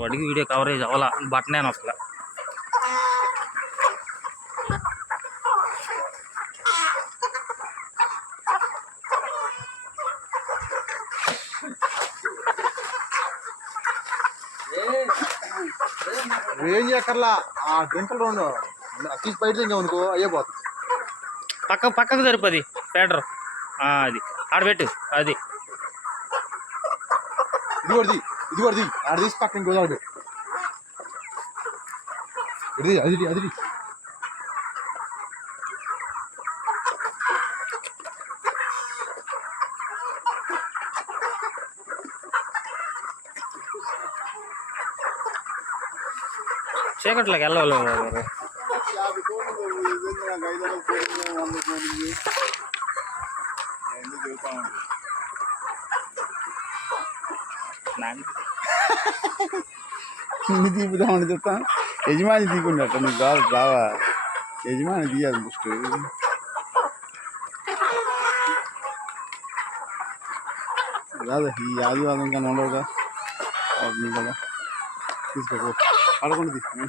వాడికి video coverage అవ్వాల బట్టనే అసలు. ఏం చేయక్కర్లా ఆ డ్రింకులు రెండు తీసి బయట తిందామనుకో అయ్యే పోతుంది. పక్కకు సరిపోది ఫెడర్ అది ఆడబెట్టు. అది ఇది కూడా ఆడ తీసి పక్కన ఇంకో ఆడబెట్టు. ఇది అది అది చీకట్లోకి వెళ్ళాలి. తీపుదామని చెప్తా. యజమాని తీకుండట నువ్వు కాదు రావా. యజమాని తీయాలి ఫస్ట్. రాదు ఈ ఆదివారం కానీ ఉండవుగా కదా. తీసుకో అడగండి తీసుకుని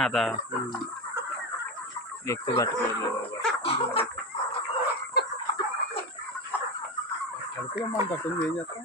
అదా ఎక్కువ కట్టుకోలేదు. కడుపులో మనం తక్కువ ఏం చేస్తాం.